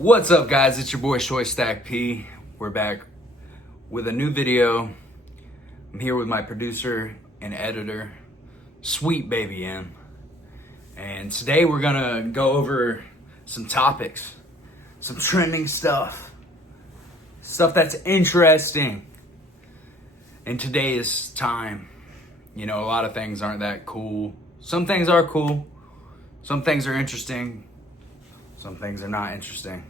What's up, guys? It's your boy Shortstack P. We're back with a new video. I'm here with my producer and editor, Sweet Baby M. And today we're gonna go over some topics, some trending stuff that's interesting in today's time. You know, a lot of things aren't that cool. Some things are cool. Some things are interesting. Some things are not interesting.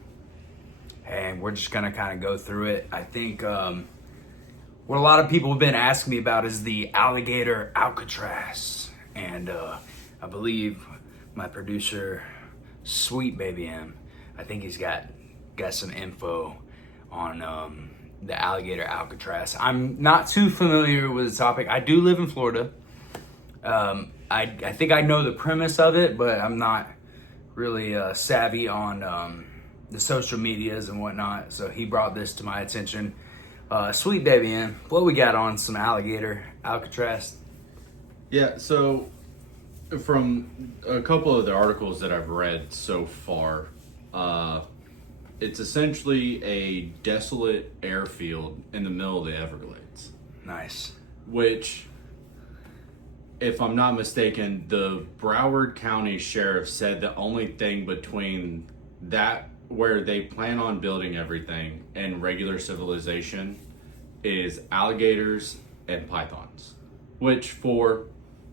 And we're just gonna kind of go through it. I think what a lot of people have been asking me about is the alligator Alcatraz. And I believe my producer, Sweet Baby M, I think he's got some info on the alligator Alcatraz. I'm not too familiar with the topic. I do live in Florida. I think I know the premise of it, but I'm not really savvy on the social medias and whatnot. So he brought this to my attention. Sweet Baby M, what we got on some alligator Alcatraz? Yeah, so from a couple of the articles that I've read so far, it's essentially a desolate airfield in the middle of the Everglades. Nice. Which, if I'm not mistaken, the Broward County Sheriff said the only thing between that, where they plan on building everything, and regular civilization is alligators and pythons. Which, for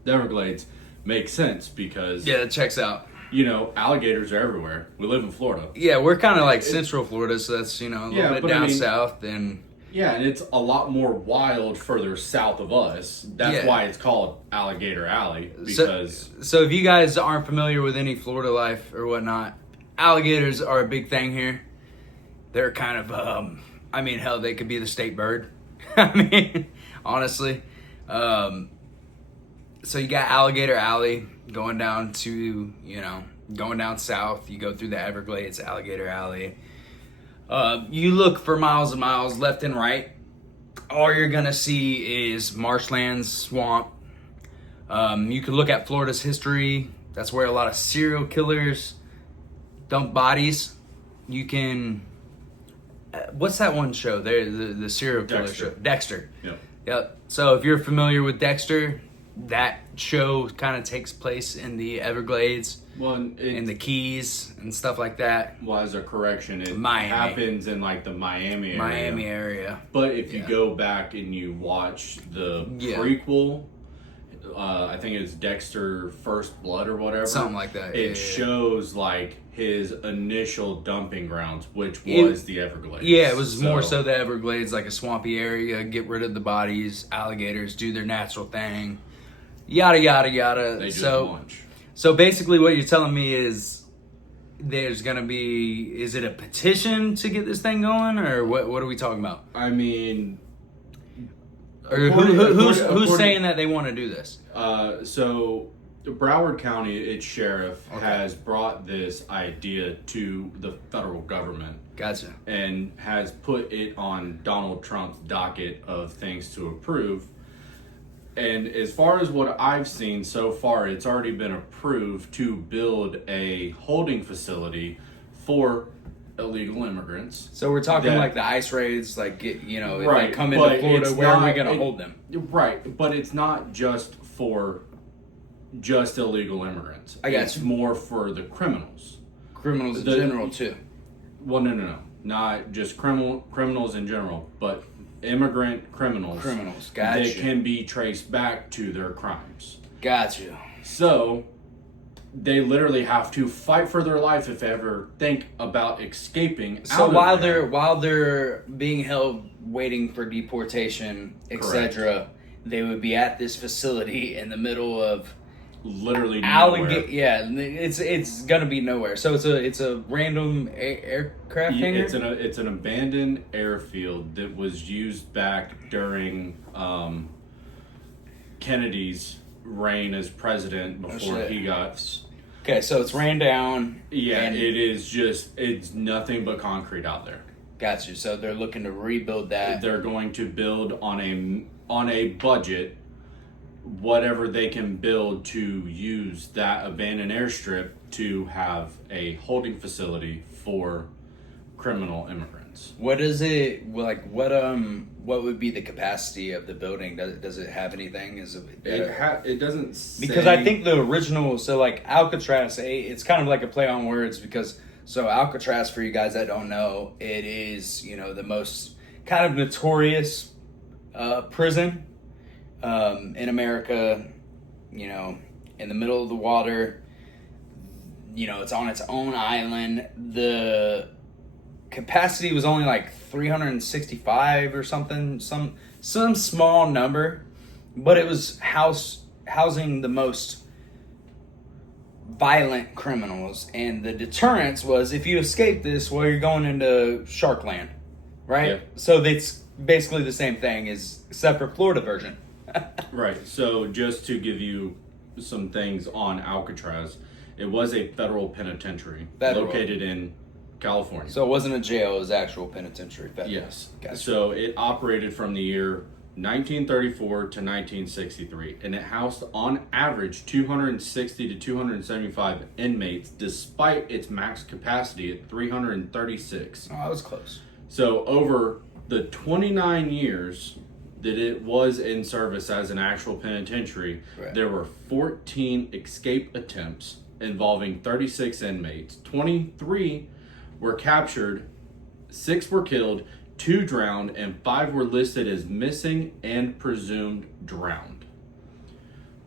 the Everglades, makes sense because... Yeah, it checks out. You know, alligators are everywhere. We live in Florida. Yeah, we're kind of like Central Florida, so that's, you know, a little bit down south. And yeah, and it's a lot more wild further south of us. That's why it's called Alligator Alley. Because so if you guys aren't familiar with any Florida life or whatnot, alligators are a big thing here. They're kind of, I mean, hell, they could be the state bird. I mean, honestly. So you got Alligator Alley going down to, you know, going down south. You go through the Everglades, Alligator Alley. You look for miles and miles left and right. All you're going to see is marshlands, swamp. You can look at Florida's history. That's where a lot of serial killers dump bodies. You can... what's that one show? The serial killer show. Dexter. Yep. So if you're familiar with Dexter, that show kind of takes place in the Everglades, in the Keys and stuff like that. Well, as a correction, it Miami. happens in like the Miami area. But if you go back and you watch the prequel, I think it's Dexter First Blood or whatever. Something like that. It shows like his initial dumping grounds, which was the Everglades. Yeah, it was more so the Everglades, like a swampy area, get rid of the bodies, alligators do their natural thing. Yada, yada, yada. They do lunch. So basically what you're telling me is there's going to be... Is it a petition to get this thing going? Or what are we talking about? I mean... Or who's saying that they want to do this? So Broward County, its sheriff, has brought this idea to the federal government. Gotcha. And has put it on Donald Trump's docket of things to approve. And as far as what I've seen so far, it's already been approved to build a holding facility for illegal immigrants. So we're talking like the ICE raids, like, if they come into Florida, where are we going to hold them? Right, but it's not just for just illegal immigrants. I got It's more for the criminals. Criminals in general, too. Well, no. Not just criminals in general, but immigrant criminals. Gotcha. That can be traced back to their crimes. Gotcha. So they literally have to fight for their life if they ever think about escaping. So while they're being held, waiting for deportation, etc., they would be at this facility in the middle of literally nowhere. Yeah, it's gonna be nowhere. So it's a random aircraft hangar. It's an abandoned airfield that was used back during Kennedy's reign as president before he got... Okay, so it's ran down. Yeah, it's nothing but concrete out there. Got you. So they're looking to rebuild that. They're going to build on a budget whatever they can build to use that abandoned airstrip to have a holding facility for criminal immigrants. What is it like? What would be the capacity of the building? Does it have anything? Is it? It doesn't say... Because I think the original, so like Alcatraz, it's kind of like a play on words because so Alcatraz, for you guys that don't know, it is the most kind of notorious prison in America. In the middle of the water. It's on its own island. The capacity was only like 365 or something, some small number, but it was housing the most violent criminals, and the deterrence was if you escape this, well, you're going into Sharkland, right? Yeah. So it's basically the same thing as except for Florida version. Right. So just to give you some things on Alcatraz, it was a federal penitentiary located in California. So it wasn't a jail, it was actual penitentiary. Federal. Yes. Gotcha. So it operated from the year 1934 to 1963, and it housed on average 260 to 275 inmates, despite its max capacity at 336. Oh, that was close. So over the 29 years that it was in service as an actual penitentiary, right, there were 14 escape attempts involving 36 inmates. 23 were captured, 6 were killed, 2 drowned, and 5 were listed as missing and presumed drowned.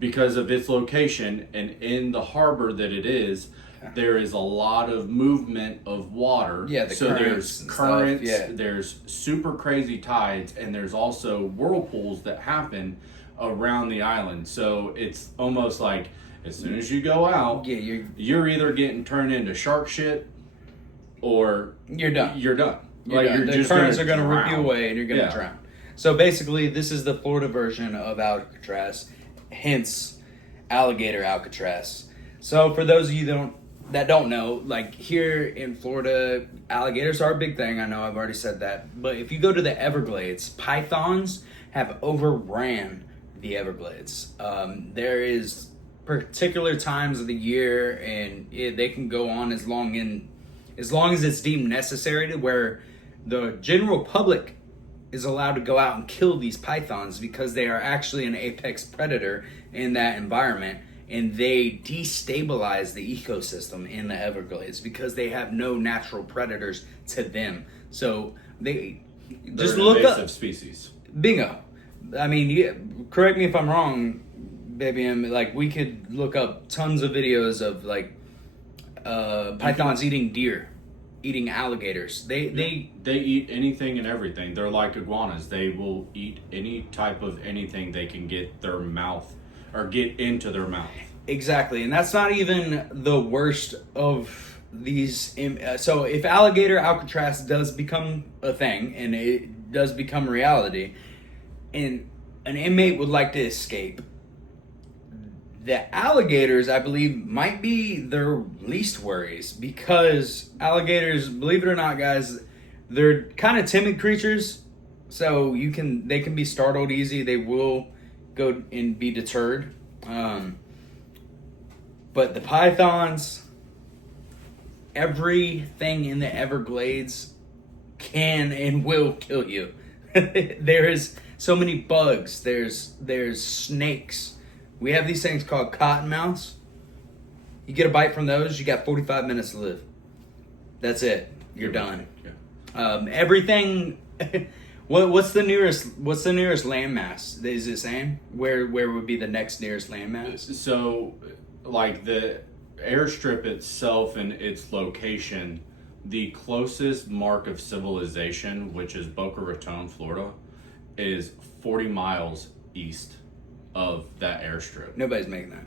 Because of its location and in the harbor that it is, there is a lot of movement of water. Yeah, so there's currents, there's super crazy tides, and there's also whirlpools that happen around the island. So it's almost like as soon as you go out, you're either getting turned into shark shit or you're done. You're done. The currents are going to rip you away and you're going to drown. So basically, this is the Florida version of Alcatraz, hence alligator Alcatraz. So for those of you that don't know, like here in Florida, alligators are a big thing. I know I've already said that. But if you go to the Everglades, pythons have overran the Everglades. There is particular times of the year, and they can go on as long as it's deemed necessary to where the general public is allowed to go out and kill these pythons because they are actually an apex predator in that environment, and they destabilize the ecosystem in the Everglades because they have no natural predators to them. So they're just an look invasive up species. Bingo. I mean, correct me if I'm wrong, baby. Like we could look up tons of videos of like pythons eating deer, eating alligators. They eat anything and everything. They're like iguanas. They will eat any type of anything they can get their mouth or get into their mouth. Exactly, and that's not even the worst of these. So if alligator Alcatraz does become a thing and it does become reality, and an inmate would like to escape, the alligators, I believe, might be their least worries because alligators, believe it or not, guys, they're kind of timid creatures. So they can be startled easy. They will go and be deterred. But the pythons, everything in the Everglades can and will kill you. There is so many bugs. There's snakes. We have these things called cottonmouths. You get a bite from those, you got 45 minutes to live. That's it. You're done. Yeah. Everything. What's the nearest landmass? Is it saying where would be the next nearest landmass? So, like the airstrip itself and its location, the closest mark of civilization, which is Boca Raton, Florida, is 40 miles east of that airstrip. Nobody's making that.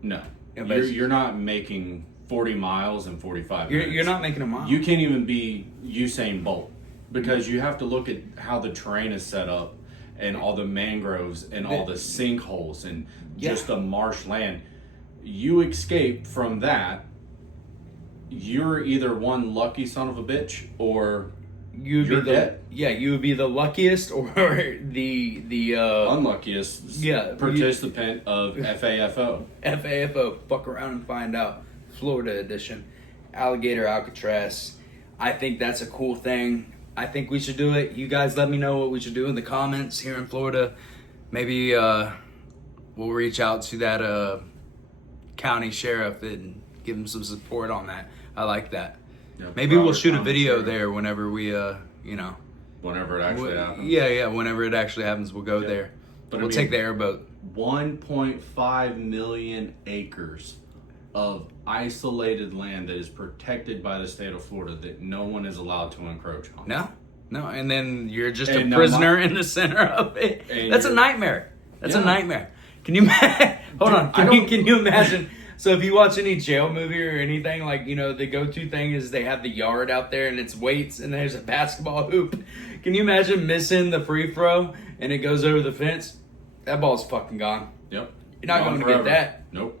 No. You're not making 40 miles in 45 minutes. You're not making a mile. You can't even be Usain Bolt because you have to look at how the terrain is set up and all the mangroves and all the sinkholes and just the marshland. You escape from that, you're either one lucky son of a bitch or you're dead. Yeah, you would be the luckiest or the unluckiest participant of FAFO. FAFO, fuck around and find out. Florida edition. Alligator Alcatraz. I think that's a cool thing. I think we should do it. You guys let me know what we should do in the comments here in Florida. Maybe we'll reach out to that county sheriff and give him some support on that. I like that. Yeah, Maybe we'll shoot a County video Sheriff. there whenever we, Whenever it actually happens. Yeah, whenever it actually happens, we'll go there. But We'll take the airboat. 1.5 million acres of isolated land that is protected by the state of Florida that no one is allowed to encroach on. No, and then you're just a And now prisoner in the center of it. And That's a you're- nightmare. That's a Yeah. nightmare. Can you hold on? I don't- Can you imagine? So if you watch any jail movie or anything, like, the go-to thing is they have the yard out there and it's weights and there's a basketball hoop. Can you imagine missing the free throw and it goes over the fence? That ball's fucking gone. Yep. You're not Gone going to forever. get that. Nope.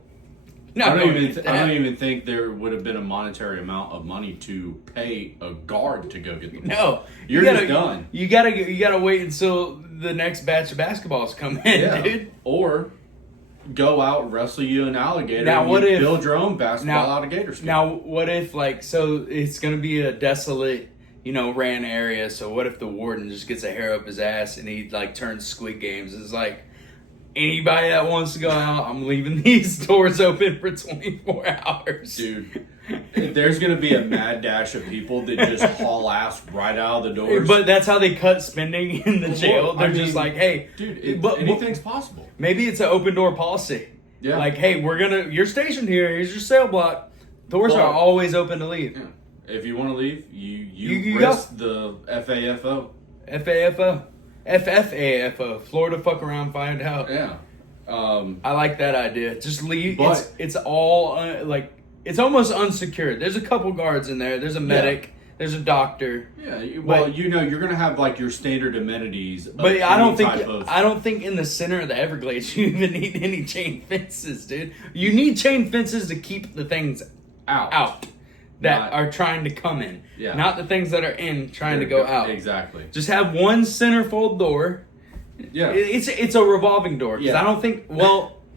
You're not I going don't to even. get I don't that. even think there would have been a monetary amount of money to pay a guard to go get the ball. No, You're gotta, just done. You gotta wait until the next batch of basketballs come in, dude. Or go out, wrestle you an alligator. Now, and what you if- build your own basketball alligator skin? Now, what if, so it's gonna be a desolate, ran area. So what if the warden just gets a hair up his ass and he turns Squid Games? It's like, anybody that wants to go out, I'm leaving these doors open for 24 hours, dude, there's gonna be a mad dash of people that just haul ass right out of the doors. But that's how they cut spending in the jail. Well, They're I just mean, like, hey, dude, but anything's possible. maybe it's an open door policy. Yeah. Like, hey, you're stationed here. Here's your cell block. Doors Well, are always open to leave. Yeah. If you want to leave, you You risk the FAFO. FAFO. FFAFO. Florida fuck around, find out. Yeah. I like that idea. Just leave. But- It's all it's almost unsecured. There's a couple guards in there. There's a medic. There's a doctor. Yeah. But- You're gonna have your standard amenities. Of But I don't any type of- I don't think in the center of the Everglades you even need any chain fences, dude. You need chain fences to keep the things out that Not- are trying to come in. Yeah. Not the things that are in trying to go out. Exactly. Just have one centerfold door. Yeah. It's a revolving door. Because Yeah. I don't think,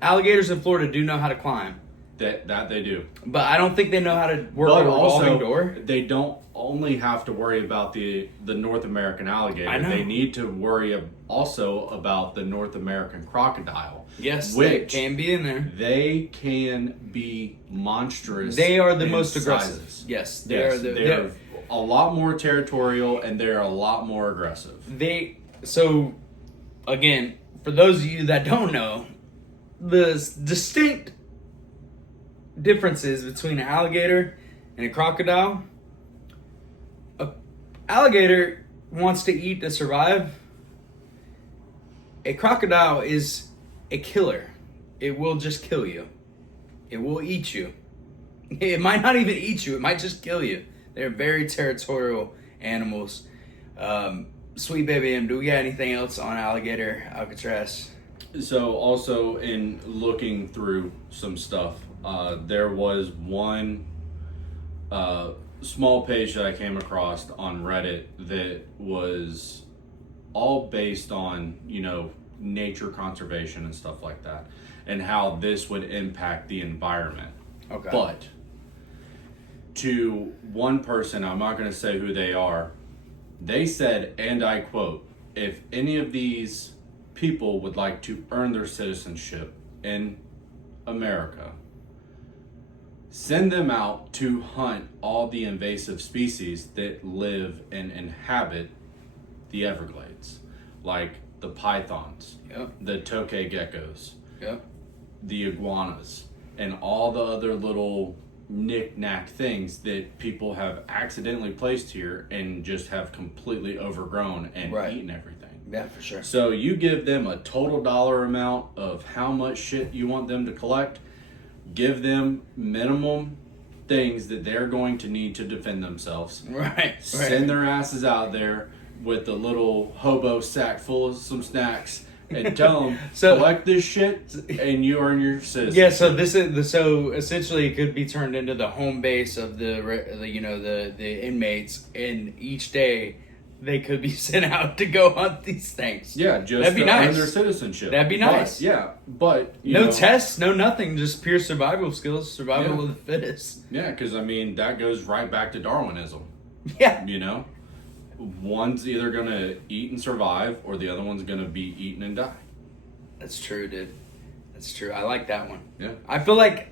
alligators in Florida do know how to climb. That they do. But I don't think they know how to work But a revolving also, door. they don't only have to worry about the North American alligator. I know. They need to worry also about the North American crocodile. Yes, they which can be in there. they can be monstrous. They are the in most aggressive. sizes. Yes, they Yes, are. they're a lot more territorial and they're a lot more aggressive. So, again, for those of you that don't know, the distinct differences between an alligator and a crocodile. A alligator wants to eat to survive. A crocodile is a killer. It will just kill you. It will eat you. It might not even eat you. It might just kill you. They're very territorial animals. Sweet baby M, do we got anything else on alligator Alcatraz? So also in looking through some stuff, there was one small page that I came across on Reddit that was all based on, nature conservation and stuff like that, and how this would impact the environment. Okay. But to one person, I'm not going to say who they are, they said, and I quote, if any of these people would like to earn their citizenship in America, send them out to hunt all the invasive species that live and inhabit the Everglades, like the pythons, Yep. the tokay geckos, Yep. the iguanas, and all the other little knick-knack things that people have accidentally placed here and just have completely overgrown and Right. eaten everything. Yeah, for sure. So you give them a total dollar amount of how much shit you want them to collect, give them minimum things that they're going to need to defend themselves. Right. Send their asses out there with a little hobo sack full of some snacks and tell them, So- collect this shit and you earn your citizenship. Yeah, so this is so essentially it could be turned into the home base of the inmates, and each day they could be sent out to go hunt these things. Yeah, just That'd be to nice. earn their citizenship. That'd be But, nice. yeah, but you No know, tests, no nothing, just pure survival skills, survival Yeah. of the fittest. Yeah, because I mean that goes right back to Darwinism. Yeah. You know, one's either gonna eat and survive, or the other one's gonna be eaten and die. That's true, dude. That's true. I like that one. Yeah. I feel like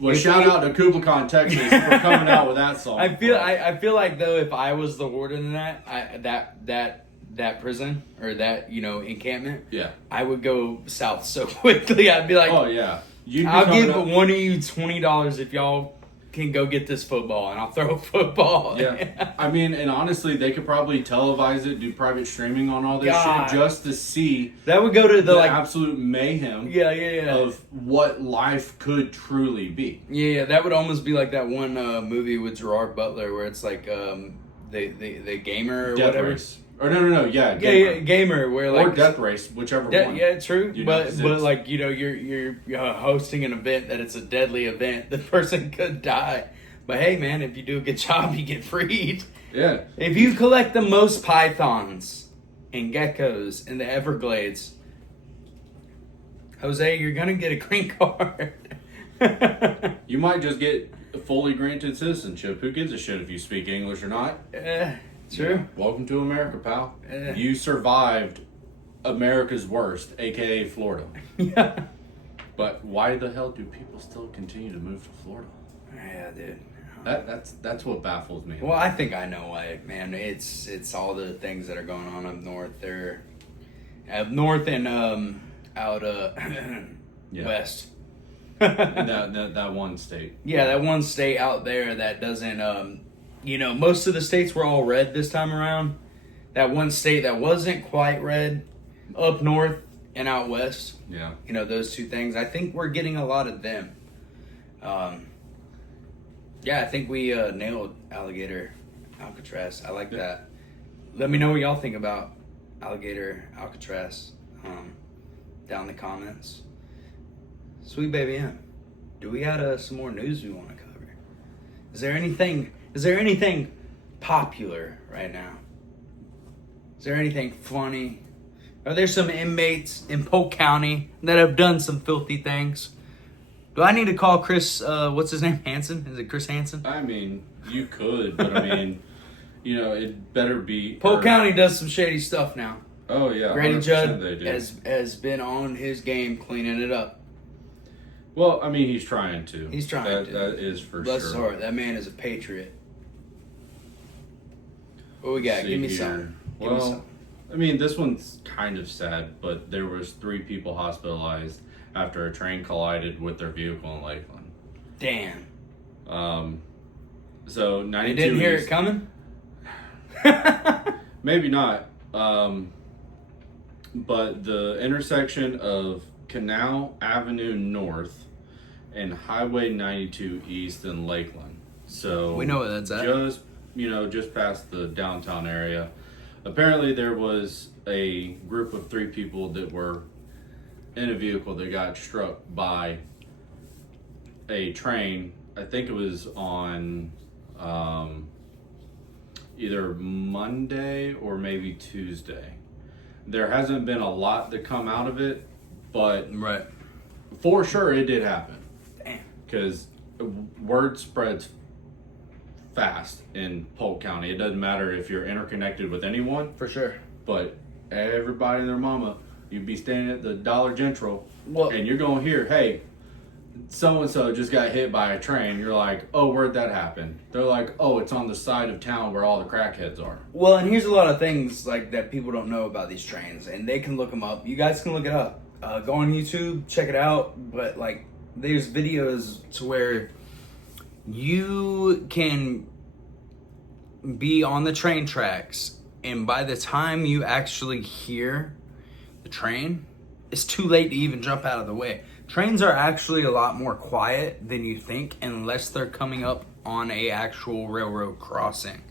Well, shout out to Kublai, Texas, for coming out with that song. I feel like though, if I was the warden in that prison or that encampment, Yeah. I would go south so quickly. I'd be like, Oh yeah. I'll give one of you $20 if y'all can go get this football, and I'll throw a football. Yeah. I mean, and honestly, they could probably televise it, do private streaming on all this God. shit just to see That would go to the absolute mayhem yeah. of what life could truly be. Yeah, that would almost be like that one movie with Gerard Butler where it's like the gamer or Death whatever. Race. Or no, yeah. Yeah, gamer where like or Death Race, whichever one. Yeah, true. You know, but like you're hosting an event that it's a deadly event. The person could die. But hey, man, if you do a good job, you get freed. Yeah. If you collect the most pythons and geckos in the Everglades, Jose, you're gonna get a green card. You might just get fully granted citizenship. Who gives a shit if you speak English or not? True. Yeah. Welcome to America, pal. You survived America's worst, aka Florida. Yeah. But why the hell do people still continue to move to Florida? Yeah, dude. That's what baffles me. Well, I think I know why, man. It's all the things that are going on up north. They're up north and out west. that one state. Yeah, that one state out there that doesn't. Most of the states were all red this time around. That one state that wasn't quite red, up north and out west. Yeah. Those two things. I think we're getting a lot of them. Yeah, I think we nailed alligator Alcatraz. I like that. Let me know what y'all think about alligator Alcatraz down in the comments. Sweet baby M, do we got some more news we want to cover? Is there anything popular right now? Is there anything funny? Are there some inmates in Polk County that have done some filthy things? Do I need to call Chris, what's his name, Hansen? Is it Chris Hansen? I mean, you could, but I mean, it better be... Polk County does some shady stuff now. Oh, yeah. Grady Judd they do. has been on his game cleaning it up. Well, I mean, he's trying to. He's trying to. That is for Bless sure. his heart. That man is a patriot. What we got? Give me some. Well, I mean, this one's kind of sad, but there was 3 people hospitalized after a train collided with their vehicle in Lakeland. Damn. So 92. You didn't hear it coming? Maybe not. But the intersection of Canal Avenue North and Highway 92 East in Lakeland. So we know where that's at. Just past the downtown area. Apparently there was a group of 3 people that were in a vehicle that got struck by a train. I think it was on either Monday or maybe Tuesday. There hasn't been a lot to come out of it, but right, for sure it did happen. Damn. Because word spreads fast in Polk County. It doesn't matter if you're interconnected with anyone. For sure. But everybody and their mama, you'd be standing at the Dollar General, Well, and you're going to hear, hey, so-and-so just got hit by a train. You're like, oh, where'd that happen? They're like, oh, it's on the side of town where all the crackheads are. Well, and here's a lot of things like that people don't know about these trains, and they can look them up. You guys can look it up. Go on YouTube, check it out. But like, there's videos to where you can be on the train tracks, and by the time you actually hear the train, it's too late to even jump out of the way. Trains are actually a lot more quiet than you think unless they're coming up on a actual railroad crossing.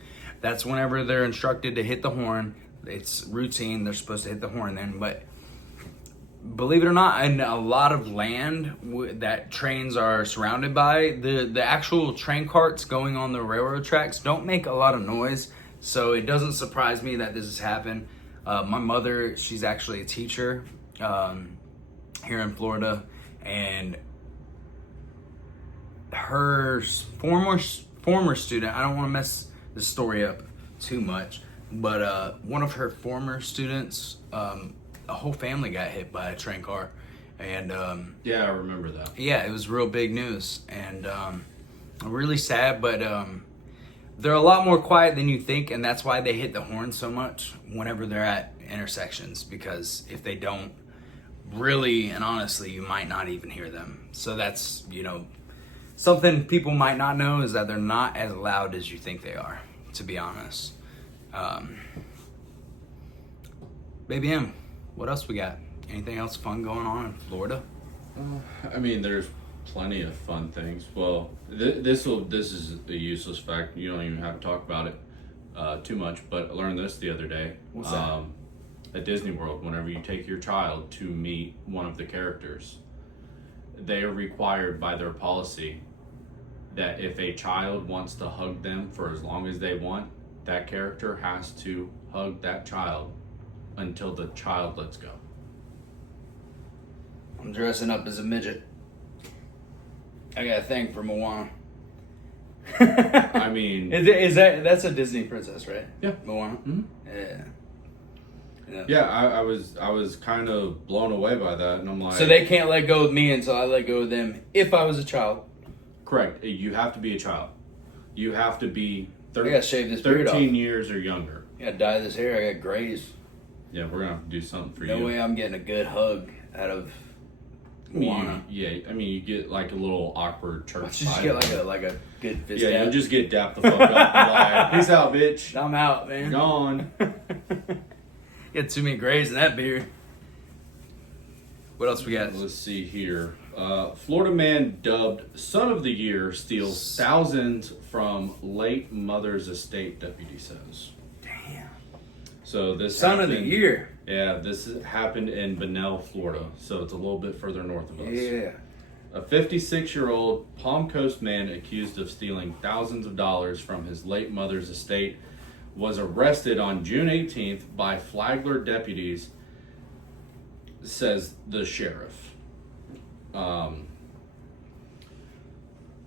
That's whenever they're instructed to hit the horn. It's routine. They're supposed to hit the horn then. But believe it or not, in a lot of land that trains are surrounded by, the actual train carts going on the railroad tracks don't make a lot of noise. So it doesn't surprise me that this has happened. My mother, she's actually a teacher here in Florida. And her former student, I don't want to mess this story up too much, but one of her former students, a whole family got hit by a train car, and Yeah, I remember that. yeah, it was real big news, and really sad, but they're a lot more quiet than you think, and that's why they hit the horn so much whenever they're at intersections, because if they don't, really and honestly, you might not even hear them. So that's, something people might not know is that they're not as loud as you think they are, to be honest. Baby M, what else we got? Anything else fun going on in Florida? I mean, there's plenty of fun things. Well, this is a useless fact. You don't even have to talk about it too much. But I learned this the other day. What's that? At Disney World, whenever you take your child to meet one of the characters, they are required by their policy that if a child wants to hug them for as long as they want, that character has to hug that child until the child lets go. I'm dressing up as a midget. I got a thing for Moana. I mean, that's a Disney princess, right? Yeah. Moana. Mm-hmm. Yeah. Yeah, I was kind of blown away by that, and I'm like, So they can't let go of me until I let go of them. If I was a child, correct. You have to be a child. You have to be I gotta shave this beard 13 off. years or younger. I gotta dye this hair. I got grays. Yeah, we're gonna have to do something for No you. way I'm getting a good hug out of Moana. I mean, you get like a little awkward church. Just get like a good fist. Yeah, tap. you'll just get dapped the fuck up. Like, peace out, bitch. I'm out, man. You're gone. Got too many grays in that beard. What else we got? Let's see here. Florida man dubbed Son of the Year steals thousands from late mother's estate, deputy says. Damn. So this Son of the Year. Yeah, happened in Bunnell, Florida. So it's a little bit further north of us. Yeah. A 56-year-old Palm Coast man accused of stealing thousands of dollars from his late mother's estate was arrested on June 18th by Flagler deputies, says the sheriff.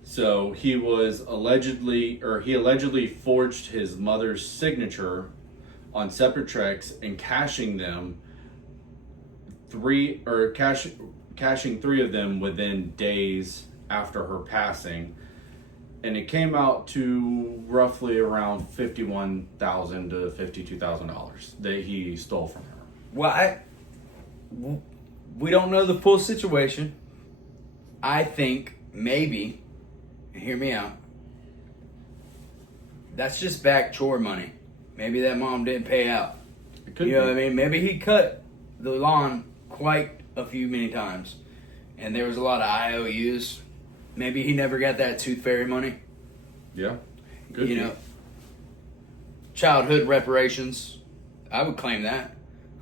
So he allegedly forged his mother's signature on separate checks and cashing three of them within days after her passing. And it came out to roughly around $51,000 to $52,000 that he stole from her. Well, we don't know the full situation. I think maybe, hear me out, that's just back chore money. Maybe that mom didn't pay out. It could You know be. what I mean? Maybe he cut the lawn quite many times. And there was a lot of IOUs. Maybe he never got that tooth fairy money. Yeah. Could be. Childhood reparations. I would claim that.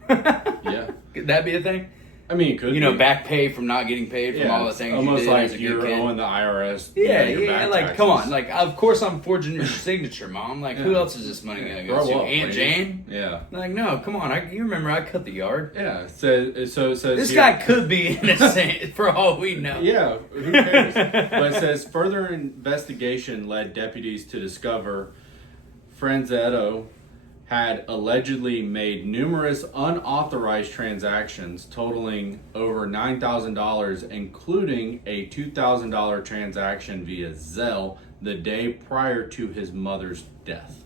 Yeah. Could that be a thing? I mean, it could be. Back pay from not getting paid from all the it's things almost you did like as a you're good kid. owing the IRS. Yeah, back like, taxes. come on. Like, of course I'm forging your signature, Mom. Like, who Yeah. else is this money going to go Grow to? up, Aunt lady. Jane? Yeah. Like, no, come on. You remember I cut the yard. Yeah. So it says This here- guy could be innocent for all we know. Yeah, who cares? But it says further investigation led deputies to discover Franzetto had allegedly made numerous unauthorized transactions totaling over $9,000, including a $2,000 transaction via Zelle the day prior to his mother's death.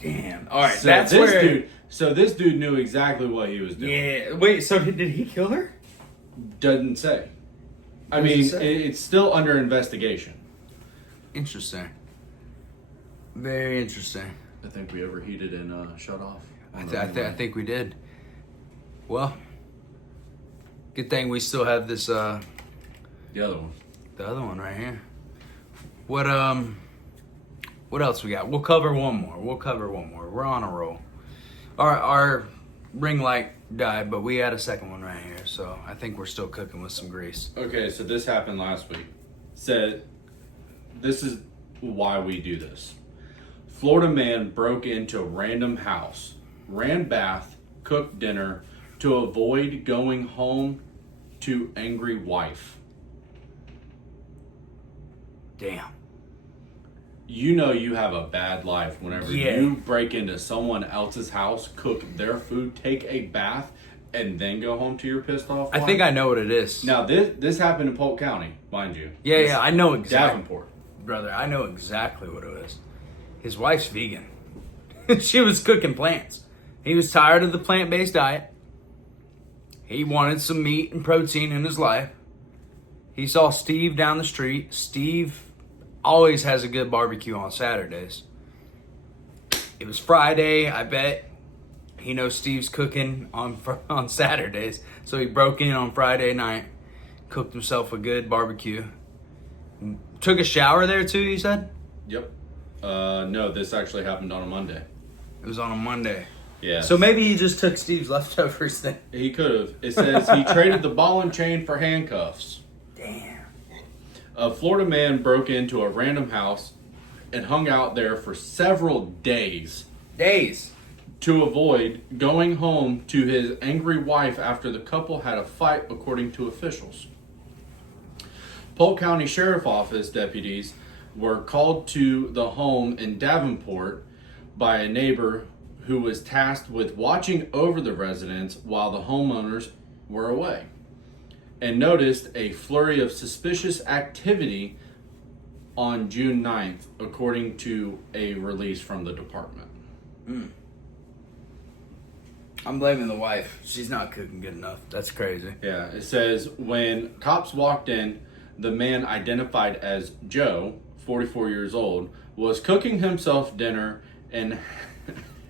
Damn. All right, So that's this where... dude, so this dude knew exactly what he was doing. Yeah. Wait, so did he kill her? Doesn't say. I What does it mean, say? it's still under investigation. Interesting. Very interesting. I think we overheated and shut off. I think we did. Well, good thing we still have this, The other one. the other one right here. What else we got? We'll cover one more. We're on a roll. Our ring light died, but we had a second one right here, so I think we're still cooking with some grease. Okay, so this happened last week. Said, this is why we do this. Florida man broke into random house, ran bath, cooked dinner to avoid going home to angry wife. Damn. you know you have a bad life whenever you break into someone else's house, cook their food, take a bath, and then go home to your pissed off wife. I think I know what it is. Now, this happened in Polk County, mind you. Yeah, I know exactly. Davenport. Brother, I know exactly what it was. His wife's vegan. She was cooking plants. He was tired of the plant-based diet. He wanted some meat and protein in his life. He saw Steve down the street. Steve always has a good barbecue on Saturdays. It was Friday, I bet. He knows Steve's cooking on Saturdays. So he broke in on Friday night, cooked himself a good barbecue. Took a shower there too, you said? Yep. No, this actually happened on a Monday. It was on a Monday. Yeah. So maybe he just took Steve's leftovers then. He could have. It says he traded the ball and chain for handcuffs. Damn. A Florida man broke into a random house and hung out there for several days to avoid going home to his angry wife after the couple had a fight, according to officials. Polk County Sheriff Office deputies were called to the home in Davenport by a neighbor who was tasked with watching over the residents while the homeowners were away, and noticed a flurry of suspicious activity on June 9th, according to a release from the department. I'm blaming the wife. She's not cooking good enough. That's crazy. Yeah, it says when cops walked in, the man identified as Joe, 44 years old, was cooking himself dinner and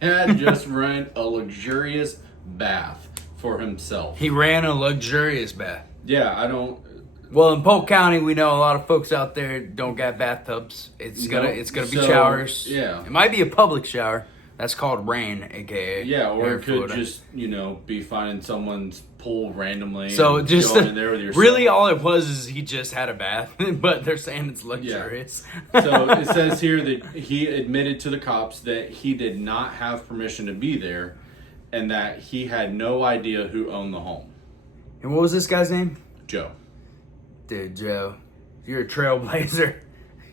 had just ran a luxurious bath for himself. He ran a luxurious bath. Yeah, I don't... Well, in Polk County, we know a lot of folks out there don't got bathtubs. It's gonna be showers. Yeah. It might be a public shower. That's called rain, aka. Yeah, or Air it could Florida. just, be finding someone's pool randomly. So and just going in there with yourself. really all it was is he just had a bath, but they're saying it's luxurious. So it says here that he admitted to the cops that he did not have permission to be there and that he had no idea who owned the home. And what was this guy's name? Joe. Dude, Joe, you're a trailblazer.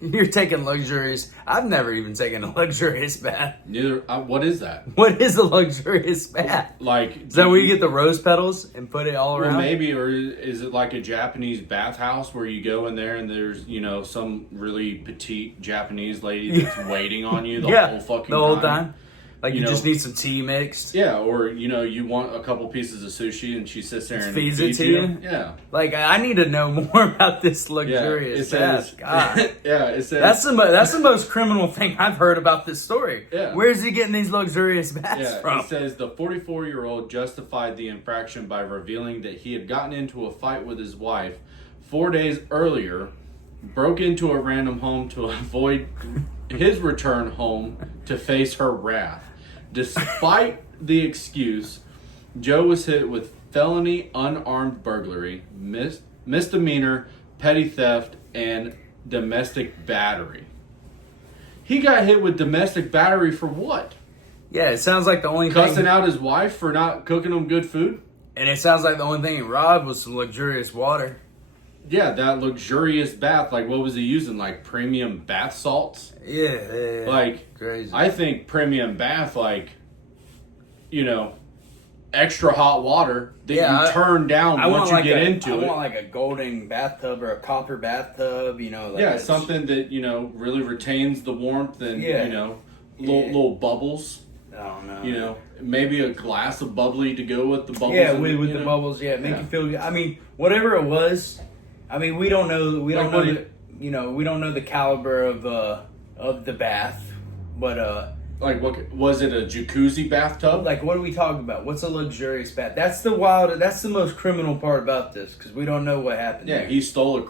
You're taking luxurious. I've never even taken a luxurious bath. Neither. What is that? What is a luxurious bath? Like, Is that where you get the rose petals and put it all around? Well, maybe, or is it like a Japanese bathhouse where you go in there and there's, some really petite Japanese lady that's waiting on you the whole fucking time? The whole time? Like you just need some tea mixed? Yeah, or, you want a couple pieces of sushi and she sits there and feeds it to you? Yeah. Like, I need to know more about this luxurious bath. God. Yeah, it says... That's the most criminal thing I've heard about this story. Yeah. Where's he getting these luxurious baths from? It says the 44-year-old justified the infraction by revealing that he had gotten into a fight with his wife 4 days earlier, broke into a random home to avoid his return home to face her wrath. Despite the excuse, Joe was hit with felony unarmed burglary, misdemeanor petty theft, and domestic battery. He got hit with domestic battery for what? Yeah, it sounds like the only Cussing thing... out his wife for not cooking him good food? And it sounds like the only thing he robbed was some luxurious water. Yeah, that luxurious bath. Like, what was he using? Like, premium bath salts? Yeah. Like, crazy. I think premium bath, extra hot water that you turn down once you get into it. I want like a golden bathtub or a copper bathtub, something that, really retains the warmth and, little bubbles. I don't know. Maybe a glass of bubbly to go with the bubbles. Yeah, with the bubbles, make you feel good. I mean, whatever it was, we don't know, we don't know the caliber of the bath, but what was it, a jacuzzi bathtub? Like, what are we talking about? What's a luxurious bath? That's the most criminal part about this, because we don't know what happened. Yeah, he stole a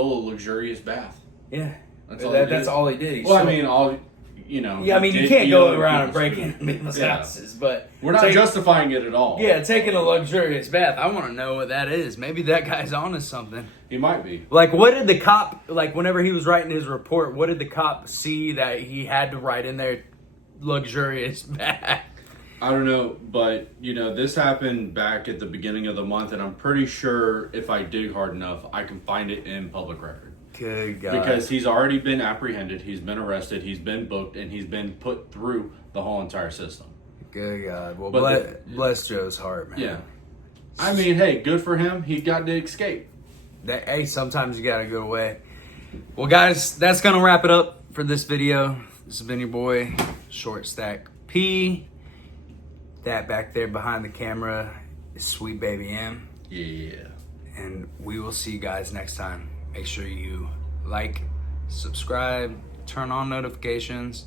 luxurious bath. Yeah, that's all he did. You can't go around and break into people's houses, but we're not justifying it at all. Yeah, taking a luxurious bath. I want to know what that is. Maybe that guy's onto something. He might be. Like, what did the cop, whenever he was writing his report, what did the cop see that he had to write in there luxurious bath? I don't know, but, this happened back at the beginning of the month, and I'm pretty sure if I dig hard enough, I can find it in public record. Good God. Because he's already been apprehended, he's been arrested, he's been booked, and he's been put through the whole entire system. Good God. Well, bless Joe's heart, man. Yeah. I mean, hey, good for him. He got to escape. Hey, sometimes you gotta go away. Well, guys, that's gonna wrap it up for this video. This has been your boy, Shortstack P. That back there behind the camera is Sweet Baby M. Yeah. And we will see you guys next time. Make sure you like, subscribe, turn on notifications,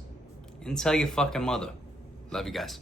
and tell your fucking mother. Love you guys.